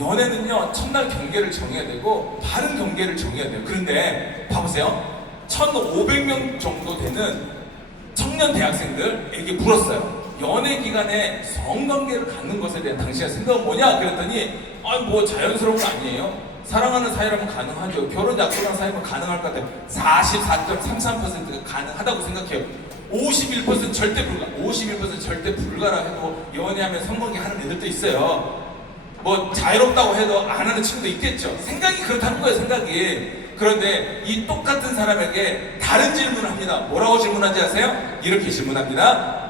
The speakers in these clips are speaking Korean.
연애는요, 첫날 경계를 정해야 되고 바른 경계를 정해야 돼요. 그런데 봐보세요. 1,500명 정도 되는 청년 대학생들에게 물었어요. 연애 기간에 성관계를 갖는 것에 대한 당신의 생각은 뭐냐? 그랬더니 뭐 자연스러운 거 아니에요? 사랑하는 사이라면 가능하죠. 결혼 약속한 사이면 가능할 것 같아요. 44.33%가 가능하다고 생각해요. 51% 절대 불가. 51% 절대 불가라 해도 연애하면 성관계 하는 애들도 있어요. 뭐 자유롭다고 해도 안 하는 친구도 있겠죠. 생각이 그렇다는 거예요, 생각이. 그런데 이 똑같은 사람에게 다른 질문을 합니다. 뭐라고 질문하지 아세요? 이렇게 질문합니다.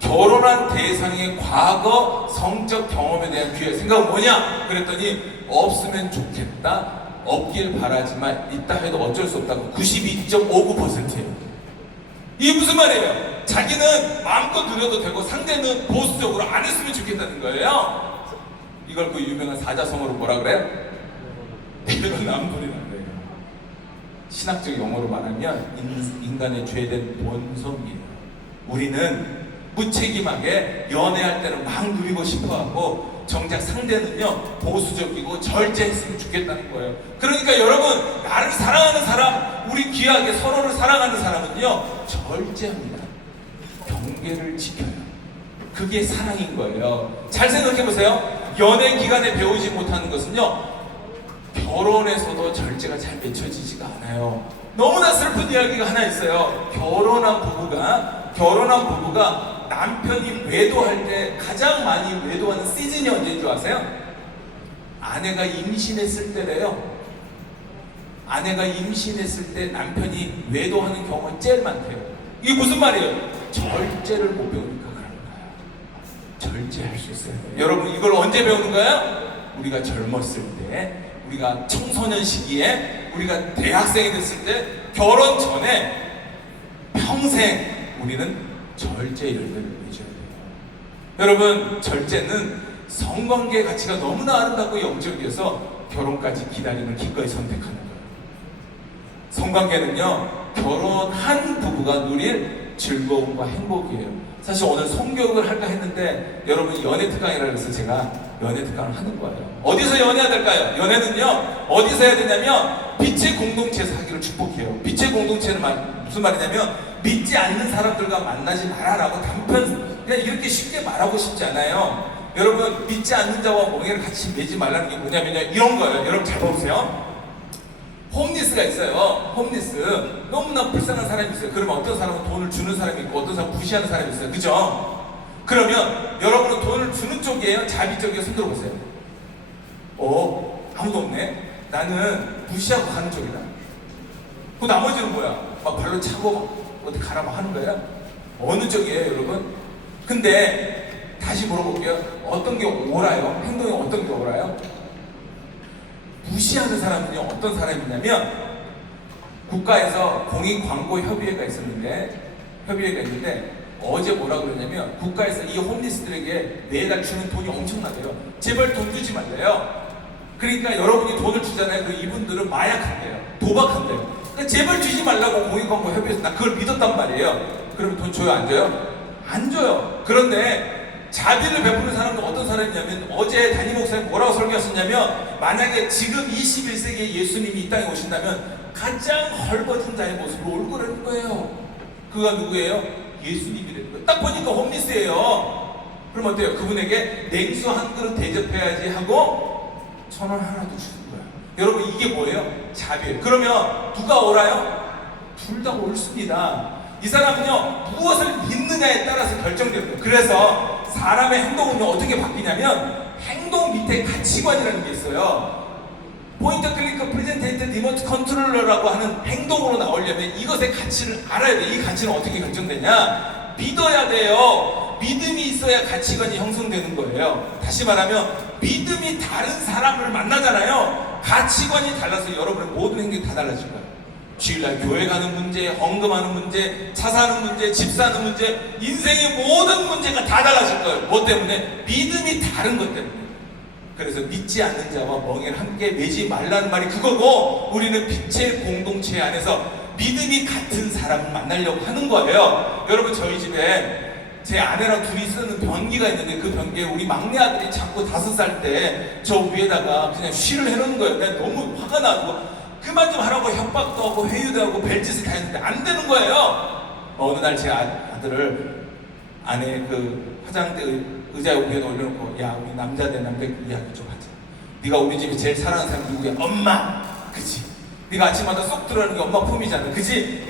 결혼한 대상의 과거 성적 경험에 대한 귀의 생각은 뭐냐? 그랬더니 없으면 좋겠다, 없길 바라지만 있다 해도 어쩔 수 없다고 92.59%예요. 이게 무슨 말이에요? 자기는 마음껏 누려도 되고 상대는 보수적으로 안 했으면 좋겠다는 거예요. 이걸 그 유명한 사자성어로 뭐라 그래요? 내로남불이라는 거예요. 신학적 용어로 말하면 인간의 죄된 본성이에요. 우리는 무책임하게 연애할 때는 막 누리고 싶어하고 정작 상대는요 보수적이고 절제했으면 좋겠다는 거예요. 그러니까 여러분, 나를 사랑하는 사람, 우리 귀하게 서로를 사랑하는 사람은요 절제합니다. 경계를 지켜요. 그게 사랑인 거예요. 잘 생각해보세요. 연애 기간에 배우지 못하는 것은요 결혼에서도 절제가 잘 맺혀지지가 않아요. 너무나 슬픈 이야기가 하나 있어요. 결혼한 부부가 남편이 외도할 때 가장 많이 외도하는 시즌이 언제인 줄 아세요? 아내가 임신했을 때래요. 아내가 임신했을 때 남편이 외도하는 경우가 제일 많대요. 이게 무슨 말이에요? 절제를 못 배우니까 그런 거예요. 절제할 수 있어요. 여러분, 이걸 언제 배우는 거예요? 우리가 젊었을 때, 우리가 청소년 시기에, 우리가 대학생이 됐을 때, 결혼 전에 평생 우리는 절제 열매를 맺어야 돼요. 여러분, 절제는 성관계 가치가 너무나 아름답고 영적이어서 결혼까지 기다리는 기꺼이 선택하는 거예요. 성관계는요 결혼한 부부가 누릴 즐거움과 행복이에요. 사실 오늘 성교육을 할까 했는데 여러분 연애 특강이라 해서 제가 연애 특강을 하는 거예요. 어디서 연애해야 될까요? 연애는요 어디서 해야 되냐면 빛의 공동체에서 하기를 축복해요. 빛의 공동체는 무슨 말이냐면 믿지 않는 사람들과 만나지 마라라고 단편 그냥 이렇게 쉽게 말하고 싶지 않아요. 여러분, 믿지 않는 자와 멍에를 같이 매지 말라는 게 뭐냐면요 이런 거예요. 여러분 잘 보세요. 홈리스가 있어요. 홈리스. 너무나 불쌍한 사람이 있어요. 그러면 어떤 사람은 돈을 주는 사람이 있고 어떤 사람은 무시하는 사람이 있어요. 그죠? 그러면 여러분은 돈을 주는 쪽이에요? 자비 쪽이에요? 손 들어보세요. 아무도 없네. 나는 무시하고 가는 쪽이다. 그 나머지는 뭐야? 막 발로 차고 어디 가라고 하는 거야? 어느 쪽이에요, 여러분? 근데 다시 물어볼게요. 어떤 게 옳아요? 행동이 어떤 게 옳아요? 무시하는 사람은요 어떤 사람이냐면 국가에서 공익광고협의회가 있는데 어제 뭐라 그러냐면 국가에서 이 홈리스들에게 매달 주는 돈이 엄청나대요. 제발 돈 주지 말래요. 그러니까 여러분이 돈을 주잖아요. 그 이분들은 마약한대요. 도박한대요. 그러니까 제발 주지 말라고 공익광고협의회에서 나 그걸 믿었단 말이에요. 그러면 돈 줘요? 안 줘요? 안 줘요. 그런데 자비를 베푸는 사람은 어떤 사람이냐면 어제 담임 목사님 뭐라고 설교하셨냐면 만약에 지금 21세기에 예수님이 이 땅에 오신다면 가장 헐벗은 자의 모습으로 올 거라는 거예요. 그가 누구예요? 예수님이라는 거예요. 딱 보니까 홈리스예요. 그럼 어때요? 그분에게 냉수 한 그릇 대접해야지 하고 1,000원 하나도 주는 거예요. 여러분 이게 뭐예요? 자비예요. 그러면 누가 옳아요? 둘 다 옳습니다. 이 사람은요 무엇을 믿느냐에 따라서 결정되는 거예요. 그래서 사람의 행동은요 어떻게 바뀌냐면 행동 밑에 가치관이라는 게 있어요. 포인트 클릭 프레젠테이트 리모트 컨트롤러라고 하는 행동으로 나오려면 이것의 가치를 알아야 돼. 이 가치는 어떻게 결정되냐? 믿어야 돼요. 믿음이 있어야 가치관이 형성되는 거예요. 다시 말하면 믿음이 다른 사람을 만나잖아요. 가치관이 달라서 여러분의 모든 행동이 다 달라질 거예요. 주일날 교회 가는 문제, 헌금하는 문제, 차 사는 문제, 집 사는 문제, 인생의 모든 문제가 다 달라질 거예요. 뭐 때문에? 믿음이 다른 것 때문에. 그래서 믿지 않는 자와 멍에를 함께 매지 말라는 말이 그거고, 우리는 빛의 공동체 안에서 믿음이 같은 사람을 만나려고 하는 거예요. 여러분 저희 집에 제 아내랑 둘이 쓰는 변기가 있는데 그 변기에 우리 막내 아들이 자꾸 5살 때 저 위에다가 그냥 쉬를 해놓는 거예요. 내가 너무 화가 나고 그만 좀 하라고 협박도 하고 회유도 하고 별짓을 다 했는데 안 되는 거예요. 어느 날 제 아들을 아내 그 화장대 의자 위에 올려놓고 야 우리 남자 대 남자 이야기 좀 하자. 네가 우리 집에 제일 사랑하는 사람 누구야? 엄마. 그치? 네가 아침마다 쏙 들어가는 게 엄마 품이잖아. 그치?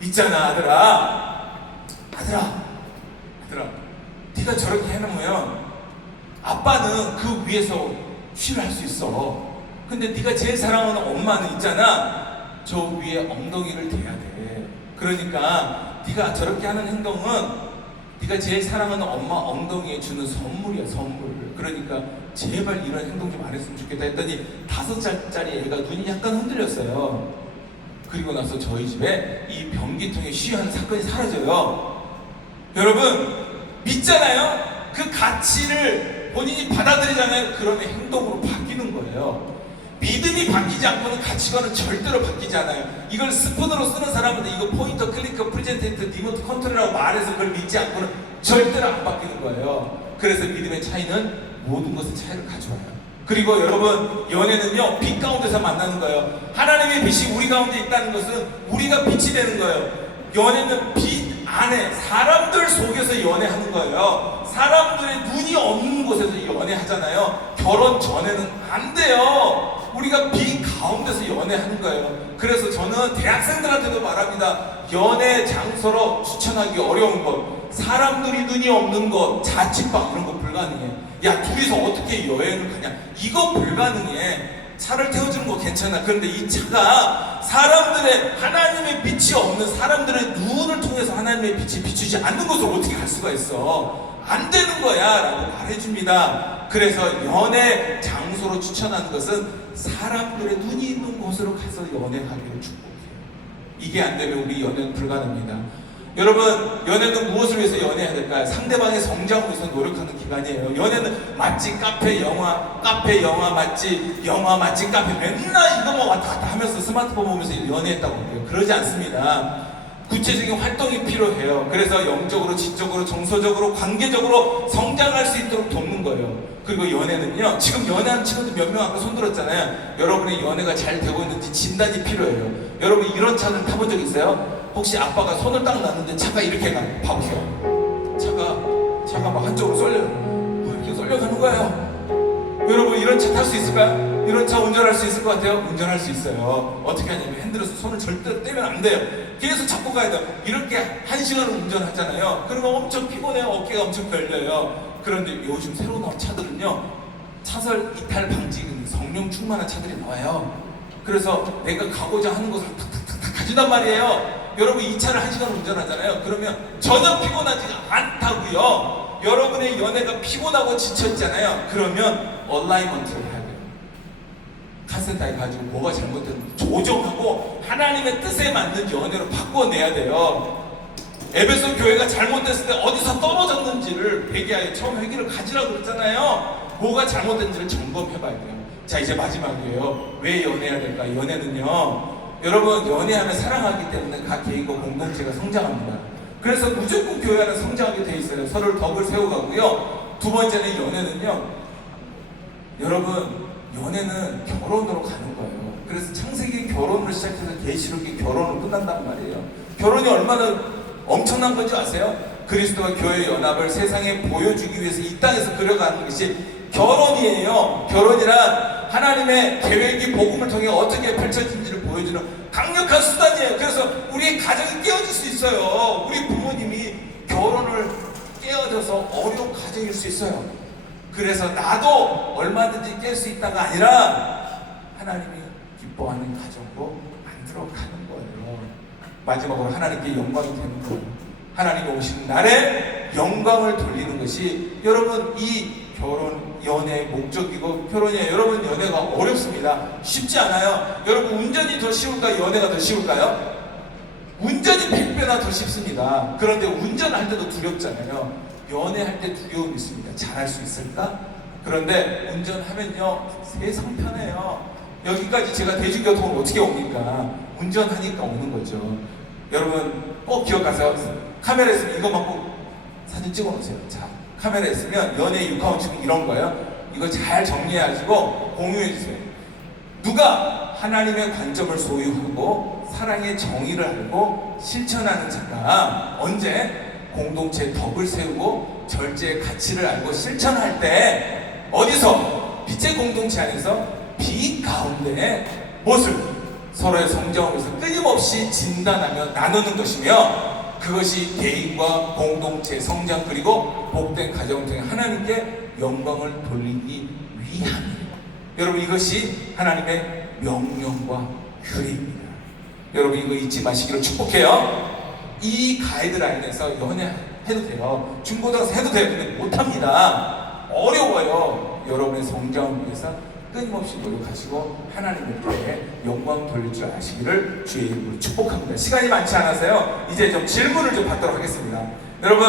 있잖아 아들아 네가 저렇게 해놓으면 아빠는 그 위에서 쉬를 할 수 있어. 근데 네가 제일 사랑하는 엄마는 있잖아 저 위에 엉덩이를 대야 돼. 그러니까 네가 저렇게 하는 행동은 네가 제일 사랑하는 엄마 엉덩이에 주는 선물이야, 선물. 그러니까 제발 이런 행동 좀 안 했으면 좋겠다 했더니 5살짜리 애가 눈이 약간 흔들렸어요. 그리고 나서 저희 집에 이 변기통에 쉬하는 사건이 사라져요. 여러분 믿잖아요? 그 가치를 본인이 받아들이잖아요. 그러면 행동으로 바뀌는 거예요. 믿음이 바뀌지 않고는 가치관은 절대로 바뀌지 않아요. 이걸 스푼으로 쓰는 사람한테 이거 포인터, 클리커, 프레젠테이터, 리모트 컨트롤이라고 말해서 그걸 믿지 않고는 절대로 안 바뀌는 거예요. 그래서 믿음의 차이는 모든 것의 차이를 가져와요. 그리고 여러분 연애는요 빛 가운데서 만나는 거예요. 하나님의 빛이 우리 가운데 있다는 것은 우리가 빛이 되는 거예요. 연애는 빛 안에 사람들 속에서 연애하는 거예요. 사람들의 눈이 없는 곳에서 연애하잖아요. 결혼 전에는 안 돼요. 우리가 빛 가운데서 연애하는 거예요. 그래서 저는 대학생들한테도 말합니다. 연애 장소로 추천하기 어려운 것, 사람들이 눈이 없는 곳, 자취방 이런 거 불가능해. 야 둘이서 어떻게 여행을 가냐, 이거 불가능해. 차를 태워주는 거 괜찮아. 그런데 이 차가 사람들의 하나님의 빛이 없는 사람들의 눈을 통해서 하나님의 빛이 비추지 않는 곳으로 어떻게 갈 수가 있어? 안 되는 거야 라고 말해줍니다. 그래서 연애 장소로 추천하는 것은 사람들의 눈이 있는 곳으로 가서 연애하기를 축복해요. 이게 안 되면 우리 연애는 불가능합니다. 여러분 연애는 무엇을 위해서 연애해야 될까요? 상대방의 성장을 위해서 노력하는 기간이에요. 연애는 맛집, 카페, 영화 맛집, 영화 맛집, 카페 맨날 이거만 왔다 갔다 하면서 스마트폰 보면서 연애했다고 해요. 그러지 않습니다. 구체적인 활동이 필요해요. 그래서 영적으로, 지적으로, 정서적으로, 관계적으로 성장할 수 있도록 돕는 거예요. 그리고 연애는요, 지금 연애하는 친구들 몇 명 아까 손 들었잖아요. 여러분의 연애가 잘 되고 있는지 진단이 필요해요. 여러분 이런 차를 타본 적 있어요? 혹시 아빠가 손을 딱 놨는데 차가 이렇게 가, 봐보세요. 차가 막 한쪽으로 이렇게 쏠려가는 거예요. 여러분 이런 차 탈 수 있을까요? 이런 차 운전할 수 있을 것 같아요? 운전할 수 있어요. 어떻게 하냐면 핸들에서 손을 절대로 떼면 안 돼요. 계속 잡고 가야 돼요. 이렇게 1시간을 운전하잖아요. 그러면 엄청 피곤해요. 어깨가 엄청 결려요. 그런데 요즘 새로 나온 차들은요, 차설 이탈 방지 성령 충만한 차들이 나와요. 그래서 내가 가고자 하는 곳을 탁탁탁탁 가준단 말이에요. 여러분 이 차를 1시간 운전하잖아요. 그러면 전혀 피곤하지가 않다고요. 여러분의 연애가 피곤하고 지쳤잖아요. 그러면 얼라이먼트를 해야 돼요. 카센터에 가지고 뭐가 잘못됐는지 조정하고 하나님의 뜻에 맞는 연애로 바꿔내야 돼요. 에베소 교회가 잘못됐을 때 어디서 떨어졌는지를 회개하여 처음 회개를 가지라고 그랬잖아요. 뭐가 잘못된지를 점검해봐야 돼요. 자 이제 마지막이에요. 왜 연애해야 될까? 연애는요, 여러분 연애하면 사랑하기 때문에 각 개인과 공동체가 성장합니다. 그래서 무조건 교회 안에 성장하게 돼 있어요. 서로를 덕을 세워가고요. 두 번째는 연애는요, 여러분 연애는 결혼으로 가는 거예요. 그래서 창세기 결혼을 시작해서 계시록이 결혼으로 끝난단 말이에요. 결혼이 얼마나 엄청난 건지 아세요? 그리스도와 교회의 연합을 세상에 보여주기 위해서 이 땅에서 그려가는 것이 결혼이에요. 결혼이란 하나님의 계획이 복음을 통해 어떻게 펼쳐진지를 보여주는 강력한 수단이에요. 그래서 우리의 가정이 깨어질 수 있어요. 우리 부모님이 결혼을 깨어져서 어려운 가정일 수 있어요. 그래서 나도 얼마든지 깰 수 있다가 아니라 하나님이 기뻐하는 가정으로 만들어가는 거예요. 마지막으로 하나님께 영광이 되는 거예요. 하나님이 오신 날에 영광을 돌리는 것이 여러분 이 결혼, 연애의 목적이고 결혼이에요. 여러분 연애가 어렵습니다. 쉽지 않아요. 여러분 운전이 더 쉬울까요? 연애가 더 쉬울까요? 운전이 100배나 더 쉽습니다. 그런데 운전할 때도 두렵잖아요. 연애할 때 두려움이 있습니다. 잘할 수 있을까? 그런데 운전하면요 세상 편해요. 여기까지 제가 대중교통을 어떻게 옵니까? 운전하니까 오는 거죠. 여러분 꼭 기억하세요. 카메라에서 이것만 꼭 사진 찍어 놓으세요. 자, 카메라 있으면 연애 육하원칙은 이런 거예요. 이거 잘 정리해가지고 공유해 주세요. 누가 하나님의 관점을 소유하고 사랑의 정의를 알고 실천하는 자가 언제 공동체의 덕을 세우고 절제의 가치를 알고 실천할 때 어디서 빛의 공동체 안에서 빛 가운데 무엇을 서로의 성장을 위해서 끊임없이 진단하며 나누는 것이며 그것이 개인과 공동체 성장 그리고 복된 가정을 통해 하나님께 영광을 돌리기 위함이에요. 여러분 이것이 하나님의 명령과 규례입니다. 여러분 이거 잊지 마시기를 축복해요. 이 가이드라인에서 연애해도 돼요. 중고등학생 해도 돼요. 근데 못합니다. 어려워요. 여러분의 성장을 위해서 끊임없이 노력하시고 하나님께 영광 돌릴 줄 아시기를 주의 이름으로 축복합니다. 시간이 많지 않아서요. 이제 좀 질문을 좀 받도록 하겠습니다. 여러분